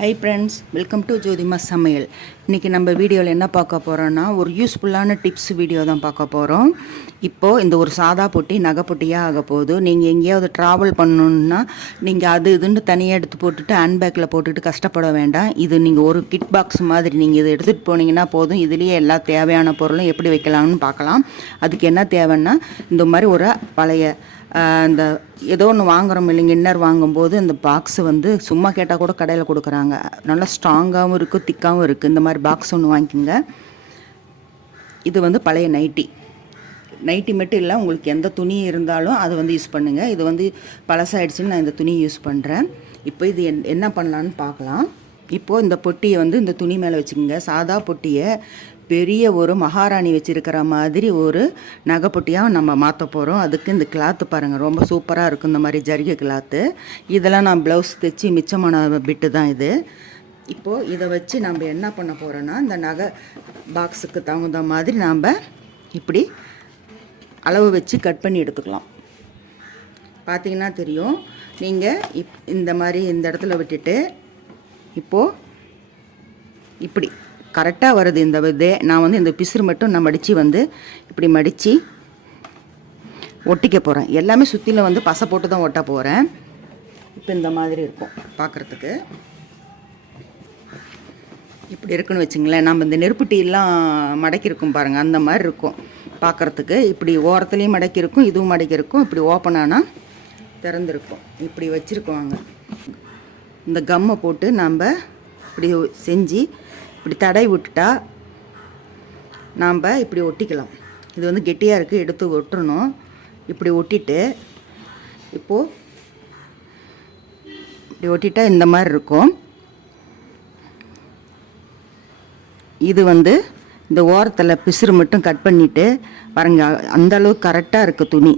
Hi friends, welcome to ஜோதிமா சமையல். இன்றைக்கி நம்ம வீடியோவில் என்ன பார்க்க போகிறோன்னா, ஒரு யூஸ்ஃபுல்லான டிப்ஸ் வீடியோ தான் பார்க்க போகிறோம். இப்போது இந்த ஒரு சாதா பொட்டி நகை பொட்டியாக ஆக போகுது. நீங்கள் எங்கேயாவது ட்ராவல் பண்ணணுன்னா நீங்கள் அது இதுன்னு தனியாக எடுத்து போட்டுட்டு ஹேண்ட்பேக்கில் போட்டுட்டு கஷ்டப்பட வேண்டாம். இது நீங்கள் ஒரு கிட் பாக்ஸ் மாதிரி நீங்கள் இதை எடுத்துகிட்டு போனீங்கன்னா போதும். இதுலேயே எல்லா தேவையான பொருளும் எப்படி வைக்கலாம்னு பார்க்கலாம். அதுக்கு என்ன தேவைன்னா, இந்த மாதிரி ஒரு பழைய இந்த ஏதோ ஒன்று வாங்குகிறோம் இல்லைங்க, இன்னர் வாங்கும்போது இந்த பாக்ஸு வந்து சும்மா கேட்டால் கூட கடையில் கொடுக்குறாங்க. நல்லா ஸ்ட்ராங்காகவும் இருக்குது, திக்காகவும் இருக்குது. இந்த மாதிரி பாக்ஸ் ஒன்று வாங்கிக்கோங்க. இது வந்து பழைய நைட்டி மட்டும் இல்லை, உங்களுக்கு எந்த துணி இருந்தாலும் அது வந்து யூஸ் பண்ணுங்கள். இது வந்து பழசாயிடுச்சுன்னு நான் இந்த துணியை யூஸ் பண்ணுறேன். இப்போ இது என்ன பண்ணலான்னு பார்க்கலாம். இப்போது இந்த பொட்டியை வந்து இந்த துணி மேலே வச்சுக்கோங்க. சாதா பொட்டியை பெரிய ஒரு மகாராணி வச்சுருக்கிற மாதிரி ஒரு நகை பொட்டியாக நம்ம மாற்ற போகிறோம். அதுக்கு இந்த கிளாத்து பாருங்கள், ரொம்ப சூப்பராக இருக்கும். இந்த மாதிரி ஜரிகை கிளாத்து. இதெல்லாம் நான் ப்ளவுஸ் தைச்சி மிச்சமான பிட்டு தான் இது. இப்போது இதை வச்சு நம்ம என்ன பண்ண போகிறோன்னா, இந்த நகை பாக்ஸுக்கு தகுந்த மாதிரி நாம் இப்படி அளவு வச்சு கட் பண்ணி எடுத்துக்கலாம். பார்த்திங்கன்னா தெரியும். நீங்கள் இந்த மாதிரி இந்த இடத்துல விட்டுட்டு இப்போது இப்படி கரெக்டாக வருது இந்த இதே. நான் வந்து இந்த பிசுறு மட்டும் நான் மடித்து வந்து இப்படி மடித்து ஒட்டிக்க போகிறேன். எல்லாமே சுற்றிலும் வந்து பசை போட்டு தான் ஒட்ட போகிறேன். இப்போ இந்த மாதிரி இருக்கும் பார்க்குறதுக்கு. இப்படி இருக்குன்னு வச்சுங்களேன். நம்ம இந்த நெருப்புட்டியெல்லாம் மடக்கியிருக்கும் பாருங்கள், அந்த மாதிரி இருக்கும் பார்க்குறதுக்கு. இப்படி ஓரத்துலேயும் மடக்கியிருக்கும், இதுவும் மடக்கியிருக்கும். இப்படி ஓப்பன் ஆனால் திறந்துருக்கும். இப்படி வச்சுருக்குவாங்க. இந்த கம்மை போட்டு நம்ம இப்படி செஞ்சு இப்படி தடவி விட்டுட்டா நாம் இப்படி ஒட்டிக்கலாம். இது வந்து கெட்டியாக இருக்குது, எடுத்து ஒட்டணும். இப்படி ஒட்டிட்டு இப்போது இப்படி ஒட்டிட்டா இந்த மாதிரி இருக்கும். இது வந்து இந்த ஓரத்தில் பிசுறு மட்டும் கட் பண்ணிவிட்டு பாருங்கள், அந்தளவுக்கு கரெக்டாக இருக்குது துணி.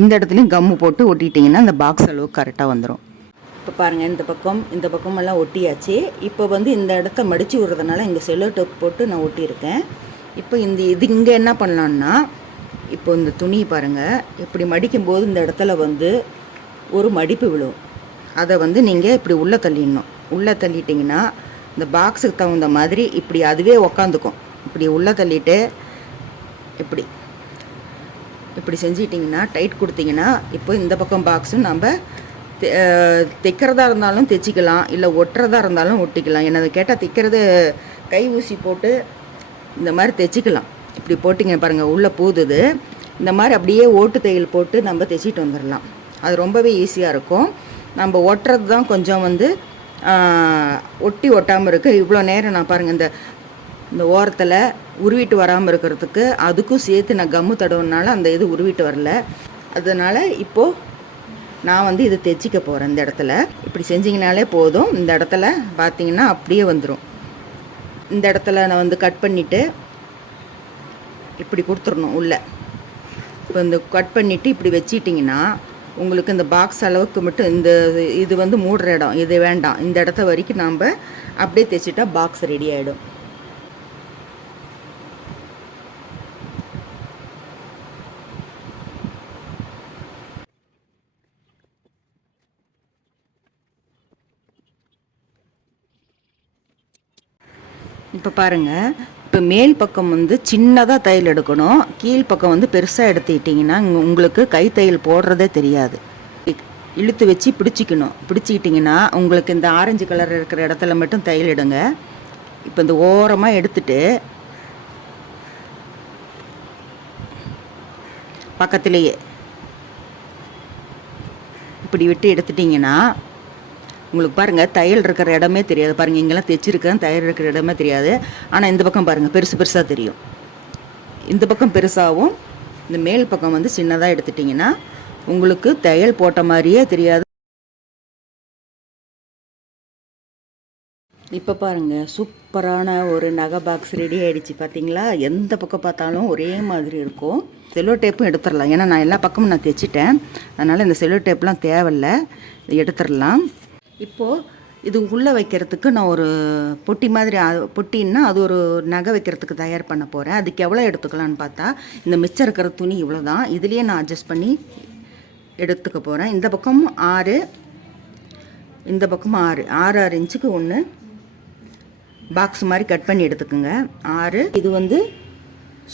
இந்த இடத்துலையும் கம்மு போட்டு ஒட்டிட்டிங்கன்னா இந்த பாக்ஸ் அளவுக்கு கரெக்டாக வந்துடும். இப்போ பாருங்கள், இந்த பக்கமெல்லாம் ஒட்டியாச்சு. இப்போ வந்து இந்த இடத்த மடித்து விடுறதுனால இங்கே செல்லோ டேப் போட்டு நான் ஒட்டியிருக்கேன். இப்போ இது இங்கே என்ன பண்ணலான்னா, இப்போ இந்த துணி பாருங்கள், இப்படி மடிக்கும்போது இந்த இடத்துல வந்து ஒரு மடிப்பு விழும். அதை வந்து நீங்கள் இப்படி உள்ளே தள்ளிடணும். உள்ளே தள்ளிட்டிங்கன்னா இந்த பாக்ஸுக்கு தகுந்த மாதிரி இப்படி அதுவே உக்காந்துக்கும். இப்படி உள்ளே தள்ளிட்டு இப்படி செஞ்சிட்டிங்கன்னா, டைட் கொடுத்திங்கன்னா, இப்போ இந்த பக்கம் பாக்ஸும் நம்ம தைக்கிறதா இருந்தாலும் தைச்சிக்கலாம், இல்லை ஒட்டுறதா இருந்தாலும் ஒட்டிக்கலாம். என்னது கேட்டால் தைக்கிறது கை ஊசி போட்டு இந்த மாதிரி தைச்சிக்கலாம். இப்படி போட்டிங்க பாருங்கள், உள்ளே பூதுது. இந்த மாதிரி அப்படியே ஓட்டு தையல் போட்டு நம்ம தைச்சிட்டு வந்துடலாம். அது ரொம்பவே ஈஸியாக இருக்கும். நம்ம ஒட்டுறது தான் கொஞ்சம் வந்து ஒட்டாமல் இருக்குது. இவ்வளோ நேரம் நான் பாருங்கள், இந்த ஓரத்தில் உருவிட்டு வராமல் இருக்கிறதுக்கு அதுக்கும் சேர்த்து நான் கம்மு தடவுனால அந்த இது உருவிட்டு வரல. அதனால் இப்போது நான் வந்து இதை தைச்சிக்க போகிறேன். இந்த இடத்துல இப்படி செஞ்சிங்கனாலே போதும். இந்த இடத்துல பார்த்திங்கன்னா அப்படியே வந்துடும். இந்த இடத்துல நான் வந்து கட் பண்ணிவிட்டு இப்படி கொடுத்துடணும் உள்ளே. இப்போ இந்த கட் பண்ணிவிட்டு இப்படி வச்சிட்டிங்கன்னா உங்களுக்கு இந்த பாக்ஸ் அளவுக்கு மட்டும் இது வந்து மூடுற இடம் இது வேண்டாம். இந்த இடத்த வரைக்கும் நாம் அப்படியே தைச்சிட்டா பாக்ஸ் ரெடி ஆகிடும். இப்போ பாருங்கள், இப்போ மேல் பக்கம் வந்து சின்னதாக தையல் எடுக்கணும், கீழ் பக்கம் வந்து பெருசாக எடுத்துக்கிட்டிங்கன்னா உங்களுக்கு கை தையல் போடுறதே தெரியாது. இழுத்து வச்சு பிடிச்சிக்கிட்டிங்கன்னா உங்களுக்கு இந்த ஆரஞ்சு கலர் இருக்கிற இடத்துல மட்டும் தையல் எடுங்க. இப்போ இந்த ஓரமாக எடுத்துட்டு பக்கத்துலேயே இப்படி விட்டு எடுத்துட்டிங்கன்னா உங்களுக்கு பாருங்கள் தையல் இருக்கிற இடமே தெரியாது. பாருங்கள், இங்கெல்லாம் தைச்சிருக்கேன், தையல் இருக்கிற இடமே தெரியாது. ஆனால் இந்த பக்கம் பாருங்கள் பெருசாக தெரியும். இந்த பக்கம் பெருசாகவும் இந்த மேல் பக்கம் வந்து சின்னதாக எடுத்துட்டிங்கன்னா உங்களுக்கு தையல் போட்ட மாதிரியே தெரியாது. இப்போ பாருங்கள், சூப்பரான ஒரு நகை பாக்ஸ் ரெடி ஆகிடுச்சு. பார்த்தீங்களா, எந்த பக்கம் பார்த்தாலும் ஒரே மாதிரி இருக்கும். செல்லோ டேப்பும் எடுத்துடலாம், ஏன்னா நான் எல்லா பக்கமும் நான் தைச்சிட்டேன். அதனால் இந்த செல்லோ டேப்லாம் தேவையில்லை, எடுத்துடலாம். இப்போது இது உள்ளே வைக்கிறதுக்கு நான் ஒரு பொட்டி மாதிரி, பொட்டின்னா அது ஒரு நகை வைக்கிறதுக்கு தயார் பண்ண போகிறேன். அதுக்கு எவ்வளோ எடுத்துக்கலான்னு பார்த்தா, இந்த மிச்சம் இருக்கிற துணி இவ்வளோ தான். இதுலேயே நான் அட்ஜஸ்ட் பண்ணி எடுத்துக்க போகிறேன். இந்த பக்கம் 6, இந்த பக்கம் 6 6 இன்ச்சுக்கு ஒன்று பாக்ஸ் மாதிரி கட் பண்ணி எடுத்துக்கோங்க. 6 இது வந்து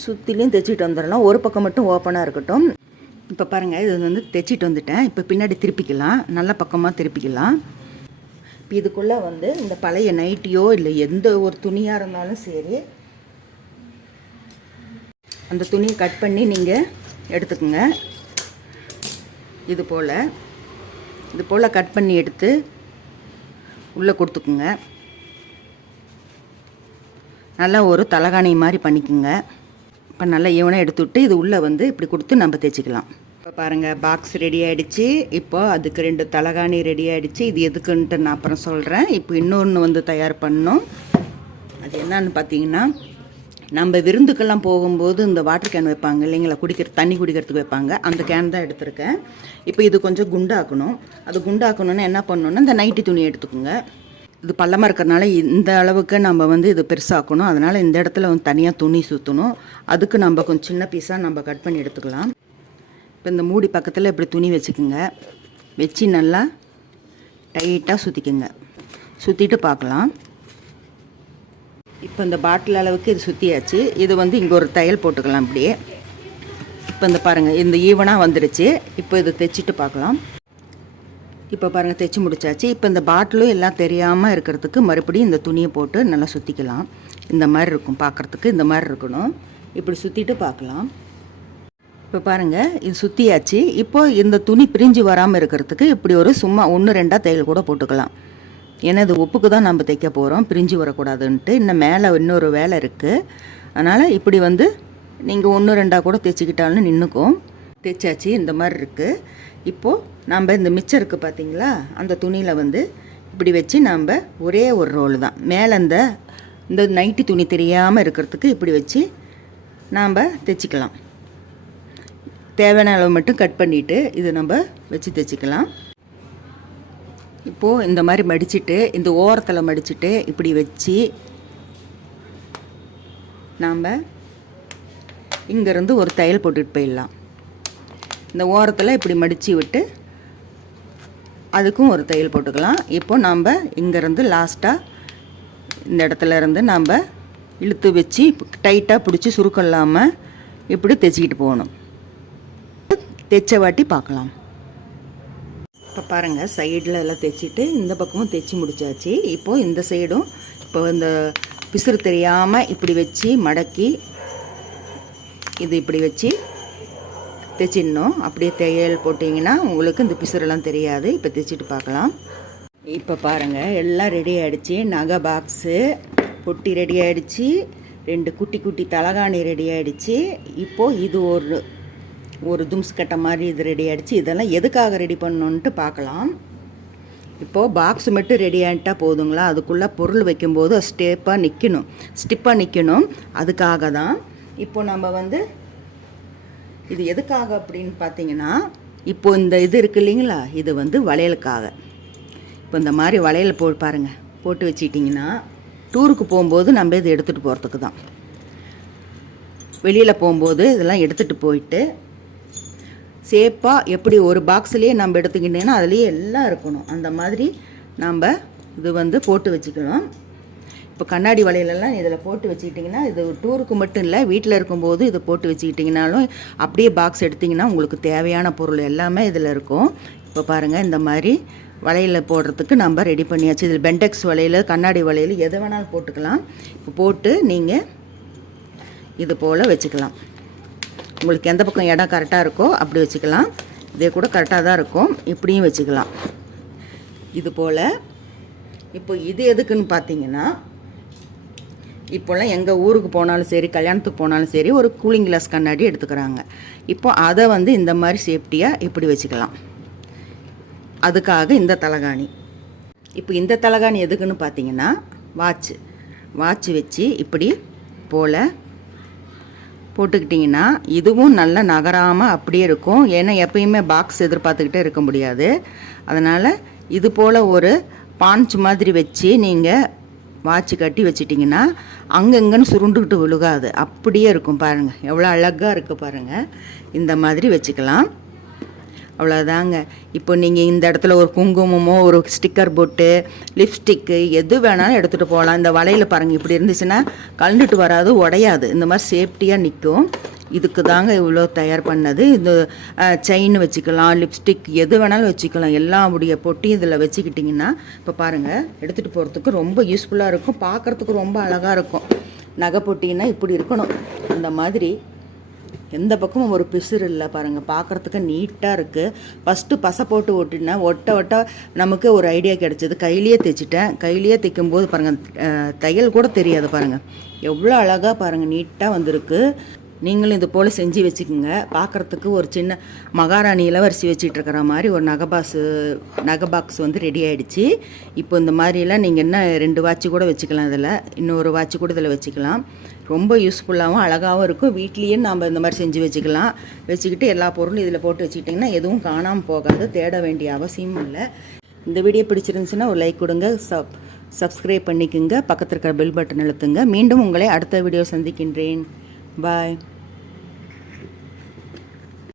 சுற்றிலையும் தைச்சிட்டு வந்துடலாம். ஒரு பக்கம் மட்டும் ஓப்பனாக இருக்கட்டும். இப்போ பாருங்கள், இது வந்து தைச்சிட்டு வந்துட்டேன். இப்போ பின்னாடி திருப்பிக்கலாம், நல்ல பக்கமாக திருப்பிக்கலாம். இப்போ இதுக்குள்ளே வந்து இந்த பழைய நைட்டியோ இல்லை எந்த ஒரு துணியாக இருந்தாலும் சரி, அந்த துணியை கட் பண்ணி நீங்கள் எடுத்துக்கோங்க. இது போல் கட் பண்ணி எடுத்து உள்ளே கொடுத்துக்குங்க. நல்லா ஒரு தலகாணி மாதிரி பண்ணிக்கோங்க. இப்போ நல்லா ஈவனாக எடுத்துவிட்டு இது உள்ளே வந்து இப்படி கொடுத்து நம்ம தைச்சிக்கலாம். இப்போ பாருங்கள், பாக்ஸ் ரெடி ஆகிடுச்சு. இப்போ அதுக்கு 2 தலகாணி ரெடி ஆகிடுச்சு. இது எதுக்குன்ட்டு நான் அப்புறம் சொல்கிறேன். இப்போ இன்னொன்று வந்து தயார் பண்ணோம். அது என்னன்னு பார்த்தீங்கன்னா, நம்ம விருந்துக்கெல்லாம் போகும்போது இந்த வாட்டர் கேன் வைப்பாங்க இல்லைங்களா, தண்ணி குடிக்கிறதுக்கு வைப்பாங்க. அந்த கேன் தான் எடுத்திருக்கேன். இப்போ இது கொஞ்சம் குண்டாக்கணும். அது குண்டாக்கணுன்னா என்ன பண்ணணுன்னா, இந்த நைட்டி துணி எடுத்துக்கோங்க. இது பள்ளமாக இருக்கிறதுனால இந்த அளவுக்கு நம்ம வந்து இது பெருசாக்கணும். அதனால் இந்த இடத்துல வந்து தனியாக துணி சுற்றணும். அதுக்கு நம்ம கொஞ்சம் சின்ன பீஸாக நம்ம கட் பண்ணி எடுத்துக்கலாம். இப்போ இந்த மூடி பக்கத்தில் இப்படி துணி வச்சுக்கோங்க. வச்சு நல்லா டைட்டாக சுற்றிக்குங்க. சுற்றிட்டு பார்க்கலாம். இப்போ இந்த பாட்டில் அளவுக்கு இது சுற்றியாச்சு. இது வந்து இங்கே ஒரு தையல் போட்டுக்கலாம் இப்படியே. இப்போ இந்த பாருங்கள், இந்த ஈவனாக வந்துடுச்சு. இப்போ இது தைச்சிட்டு பார்க்கலாம். இப்போ பாருங்கள், தைச்சி முடிச்சாச்சு. இப்போ இந்த பாட்டிலும் எல்லாம் தெரியாமல் இருக்கிறதுக்கு மறுபடியும் இந்த துணியை போட்டு நல்லா சுற்றிக்கலாம். இந்த மாதிரி இருக்கும் பார்க்குறதுக்கு, இந்த மாதிரி இருக்கணும். இப்படி சுற்றிட்டு பார்க்கலாம். இப்போ பாருங்கள், இது சுற்றியாச்சு. இப்போ இந்த துணி பிரிஞ்சு வராமல் இருக்கிறதுக்கு இப்படி ஒரு சும்மா 1-2 தையல் கூட போட்டுக்கலாம். ஏன்னா இது ஒப்புக்கு தான் நம்ம தைக்க போகிறோம், பிரிஞ்சு வரக்கூடாதுன்ட்டு. இன்னும் மேலே இன்னொரு வேலை இருக்குது. அதனால் இப்படி வந்து நீங்கள் 1-2 கூட தைச்சிக்கிட்டாலும் நின்றுக்கும். தைச்சாச்சு, இந்த மாதிரி இருக்குது. இப்போது நம்ம இந்த மிச்சம் இருக்குது பார்த்தீங்களா, அந்த துணியில் வந்து இப்படி வச்சு நம்ம ஒரே ஒரு ரோல் தான் மேலே இந்த நைட்டி துணி தெரியாமல் இருக்கிறதுக்கு இப்படி வச்சு நாம் தைச்சிக்கலாம். தேவையான அளவு மட்டும் கட் பண்ணிவிட்டு இது நம்ம வச்சு தைச்சிக்கலாம். இப்போது இந்த மாதிரி மடிச்சுட்டு, இந்த ஓரத்தில் மடிச்சுட்டு இப்படி வச்சு நாம் இங்கேருந்து ஒரு தையல் போட்டுட்டு போயிடலாம். இந்த ஓரத்தில் இப்படி மடித்து விட்டு அதுக்கும் ஒரு தையல் போட்டுக்கலாம். இப்போது நாம் இங்கேருந்து லாஸ்ட்டாக இந்த இடத்துல இருந்து நாம் இழுத்து வச்சு டைட்டாக பிடிச்சி சுருக்கம் இல்லாமல் இப்படி தைச்சிக்கிட்டு போகணும். தைச்ச வாட்டி பார்க்கலாம். இப்போ பாருங்கள், சைடில் எல்லாம் தைச்சிட்டு இந்த பக்கமும் தைச்சி முடிச்சாச்சு. இப்போது இந்த சைடும் இப்போ இந்த பிசுறு தெரியாமல் இப்படி வச்சு மடக்கி இது இப்படி வச்சு தைச்சிடணும். அப்படியே தையல் போட்டிங்கன்னா உங்களுக்கு இந்த பிசுறெல்லாம் தெரியாது. இப்போ தைச்சிட்டு பார்க்கலாம். இப்போ பாருங்கள், எல்லாம் ரெடி ஆகிடுச்சு. நகை பாக்ஸு பொட்டி ரெடி ஆகிடுச்சு. 2 குட்டி குட்டி தலகாணி ரெடி ஆகிடுச்சு. இப்போது இது ஒரு தும்ஸ் கட்டை மாதிரி இது ரெடி ஆகிடுச்சு. இதெல்லாம் எதுக்காக ரெடி பண்ணணுன்ட்டு பார்க்கலாம். இப்போது பாக்ஸ் மட்டும் ரெடி ஆகிட்டா போதுங்களா, அதுக்குள்ளே பொருள் வைக்கும்போது ஸ்டிப்பாக நிற்கணும். அதுக்காக தான் இப்போ நம்ம வந்து இது எதுக்காக அப்படின்னு பார்த்தீங்கன்னா, இப்போ இந்த இது இருக்குது இல்லைங்களா, இது வந்து வளையலுக்காக. இப்போ இந்த மாதிரி வளையல் பாருங்கள் போட்டு வச்சிட்டிங்கன்னா டூருக்கு போகும்போது நம்ம இது எடுத்துகிட்டு போகிறதுக்கு தான். வெளியில் போகும்போது இதெல்லாம் எடுத்துகிட்டு போயிட்டு சேஃபாக எப்படி ஒரு பாக்ஸ்லேயே நம்ம எடுத்துக்கிட்டிங்கன்னா அதுலேயே எல்லாம் இருக்கணும். அந்த மாதிரி நம்ம இது வந்து போட்டு வச்சுக்கலாம். இப்போ கண்ணாடி வளையலெல்லாம் இதில் போட்டு வச்சுக்கிட்டிங்கன்னா, இது டூருக்கு மட்டும் இல்லை, வீட்டில் இருக்கும்போது இதை போட்டு வச்சுக்கிட்டிங்கனாலும் அப்படியே பாக்ஸ் எடுத்திங்கன்னா உங்களுக்கு தேவையான பொருள் எல்லாமே இதில் இருக்கும். இப்போ பாருங்கள், இந்த மாதிரி வளையல் போடுறதுக்கு நம்ம ரெடி பண்ணியாச்சு. இதில் பென்டெக்ஸ் வளையல், கண்ணாடி வளையல் எதை வேணாலும் போட்டுக்கலாம். இப்போ போட்டு நீங்கள் இது போல் வச்சுக்கலாம். உங்களுக்கு எந்த பக்கம் இடம் கரெக்டாக இருக்கோ அப்படி வச்சுக்கலாம். இதே கூட கரெக்டாக தான் இருக்கும். இப்படியும் வச்சுக்கலாம் இது போல். இப்போ இது எதுக்குன்னு பார்த்தீங்கன்னா, இப்போல்லாம் எங்கள் ஊருக்கு போனாலும் சரி, கல்யாணத்துக்கு போனாலும் சரி, ஒரு கூலிங் கிளாஸ் கண்ணாடி எடுத்துக்கிறாங்க. இப்போ அதை வந்து இந்த மாதிரி சேஃப்டியாக இப்படி வச்சுக்கலாம். அதுக்காக இந்த தலகாணி. இப்போ இந்த தலகாணி எதுக்குன்னு பார்த்தீங்கன்னா, வாட்ச் வச்சு இப்படி போல் போட்டுக்கிட்டிங்கன்னா இதுவும் நல்லா நகராமல் அப்படியே இருக்கும். ஏன்னா எப்பயுமே பாக்ஸ் எதிர்பார்த்துக்கிட்டே இருக்க முடியாது. அதனால் இது போல் ஒரு பான்ச் மாதிரி வச்சு நீங்கள் வாட்ச் கட்டி வச்சிட்டிங்கன்னா அங்கங்கன்னு சுருண்டுக்கிட்டு விழுகாது, அப்படியே இருக்கும். பாருங்கள் எவ்வளோ அழகாக இருக்குது பாருங்கள். இந்த மாதிரி வச்சுக்கலாம். அவ்வளோதாங்க. இப்போ நீங்கள் இந்த இடத்துல ஒரு குங்குமமோ ஒரு ஸ்டிக்கர் போட்டு லிப்ஸ்டிக்கு எது வேணாலும் எடுத்துகிட்டு போகலாம். இந்த வளையல் பாருங்கள், இப்படி இருந்துச்சுன்னா கலந்துட்டு வராது, உடையாது, இந்த மாதிரி சேஃப்டியாக நிற்கும். இதுக்கு தாங்க இவ்வளோ தயார் பண்ணது. இந்த செயின் வச்சுக்கலாம், லிப்ஸ்டிக் எது வேணாலும் வச்சுக்கலாம். எல்லாமுடைய பொட்டி இதில் வச்சுக்கிட்டிங்கன்னா இப்போ பாருங்கள், எடுத்துகிட்டு போகிறதுக்கு ரொம்ப யூஸ்ஃபுல்லாக இருக்கும், பார்க்குறதுக்கு ரொம்ப அழகாக இருக்கும். நகை பொட்டின்னா இப்படி இருக்கணும், அந்த மாதிரி எந்த பக்கமும் ஒரு பிசுறு இல்லை பாருங்கள், பார்க்குறதுக்கு நீட்டாக இருக்குது. ஃபஸ்ட்டு பசை போட்டு ஒட்டினேன், ஒட்ட நமக்கு ஒரு ஐடியா கிடச்சிது. கையிலேயே தைச்சிட்டேன். கையிலேயே தைக்கும்போது பாருங்கள், தையல் கூட தெரியாது பாருங்கள், எவ்வளோ அழகாக பாருங்கள், நீட்டாக வந்திருக்கு. நீங்களும் இது போல் செஞ்சு வச்சுக்கோங்க. பார்க்குறதுக்கு ஒரு சின்ன மகாராணி இளவரசி வச்சுட்டு இருக்கிற மாதிரி ஒரு நகை பாக்ஸ் வந்து ரெடி ஆகிடுச்சு. இப்போ இந்த மாதிரிலாம் நீங்கள் என்ன 2 வாட்ச் கூட வச்சுக்கலாம், இதில் இன்னொரு வாட்ச் கூட இதில் வச்சுக்கலாம். ரொம்ப யூஸ்ஃபுல்லாகவும் அழகாகவும் இருக்கும். வீட்லேயே நம்ம இந்த மாதிரி செஞ்சு வச்சுக்கலாம். வச்சுக்கிட்டு எல்லா பொருளும் இதில் போட்டு வச்சுக்கிட்டிங்கன்னா எதுவும் காணாமல் போகாது, தேட வேண்டிய அவசியமும் இல்லை. இந்த வீடியோ பிடிச்சிருந்துச்சுன்னா ஒரு லைக் கொடுங்க, சப்ஸ்கிரைப் பண்ணிக்கோங்க, பக்கத்தில் இருக்கிற பெல் பட்டன் அழுத்துங்க. மீண்டும் உங்களை அடுத்த வீடியோ சந்திக்கின்றேன். Bye.